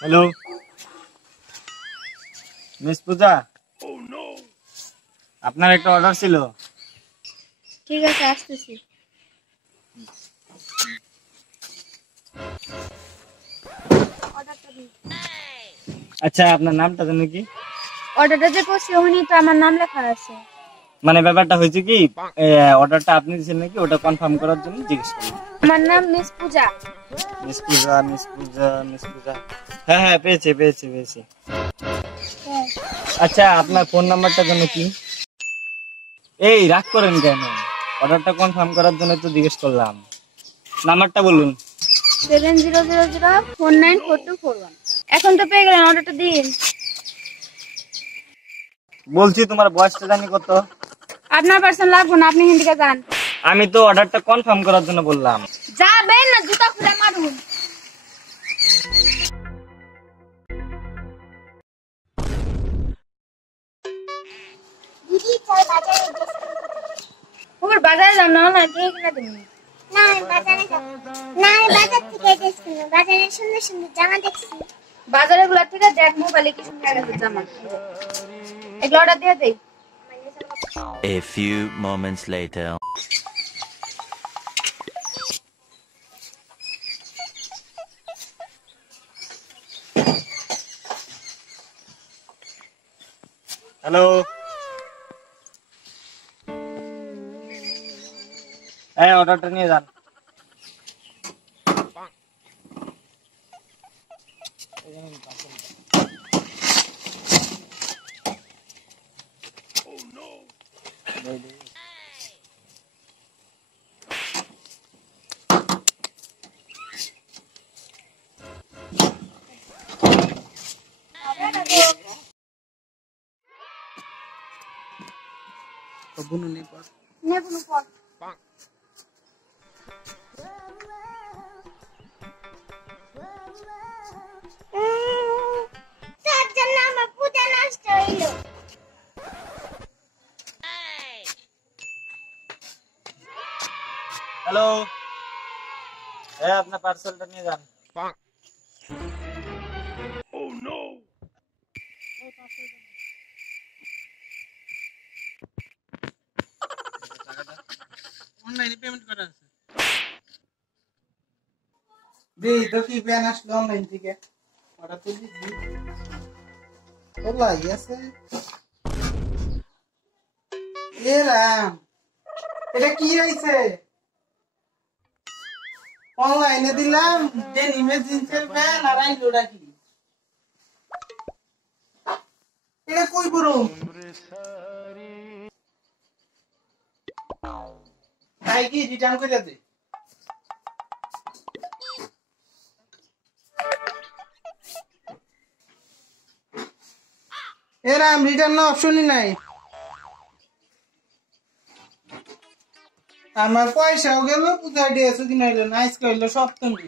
Hello miss পূজা, আপনার একটা order ছিল। ঠিক আছে, আসতেছি। আচ্ছা, আপনার নামটা জানো কি? অর্ডারটা যে করছি ওখানেই তো আমার নাম লেখা আছে। মানে ব্যাপারটা হয়েছে কি, অর্ডারটা আপনি দিয়েছেন নাকি ওটা কনফার্ম করার জন্য জিজ্ঞেস করলাম। আমার নাম মিস পূজা। মিস পূজা, মিস পূজা, মিস পূজা। হ্যাঁ হ্যাঁ, পেয়েছি পেয়েছি পেয়েছি। আচ্ছা, আপনার ফোন নাম্বারটা জানো কি? এই রাগ করেন কেন? অর্ডারটা কনফার্ম করার জন্য তো জিজ্ঞেস করলাম। নাম্বারটা বলুন। 7000494241। এখন তো পেয়ে গেলেন, অর্ডারটা দিন। বলছি তোমার বয়সটা জানি কত? আপনার পার্সেন্ট লাগবে না, আপনি হিন্দিকে যান। আমি তো অর্ডারটা কনফার্ম করার জন্য বললাম। যাবেন না, জুতা খুলে মারুন। বাজারে যান না, না ঠিক কিনা তুমি? না আমি বাজারে যাব না, আমি বাজার থেকে ড্রেস কিনবো। বাজারে সুন্দর সুন্দর জামা দেখছি। বাজারে গুলা থেকে দেখ, মোবাইলে কি সুন্দর গেছে জামা। এগুলো অর্ডার দিয়ে দেই। A few moments later. Hello, হ্যাঁ অর্ডারটা নিয়ে যান। নেবুন পর। তার জন্য আমার পূজা নষ্ট হইলো। হ্যালো, হ্যাঁ আপনার পার্সেলটা নিয়ে যান। অনলাইনে পেমেন্ট করা আছে। দে তো কি প্যান আসলো অনলাইন থেকে। ওটা তো দিবি। ওলা আছে। এ রাম, এটা কি হইছে? অনলাইনে দিলাম যে ইমার্জেন্সির প্যান আর আইলোটা কি? এটা কই বড়? তাই কি রিটার্ন করে দে। এরাম রিটার্ন না অপশনই নাই। আমার পয়সাও গেল, পূজা ড্রেসও কিনা হইলো না, আজকে হইলো সপ্তমী।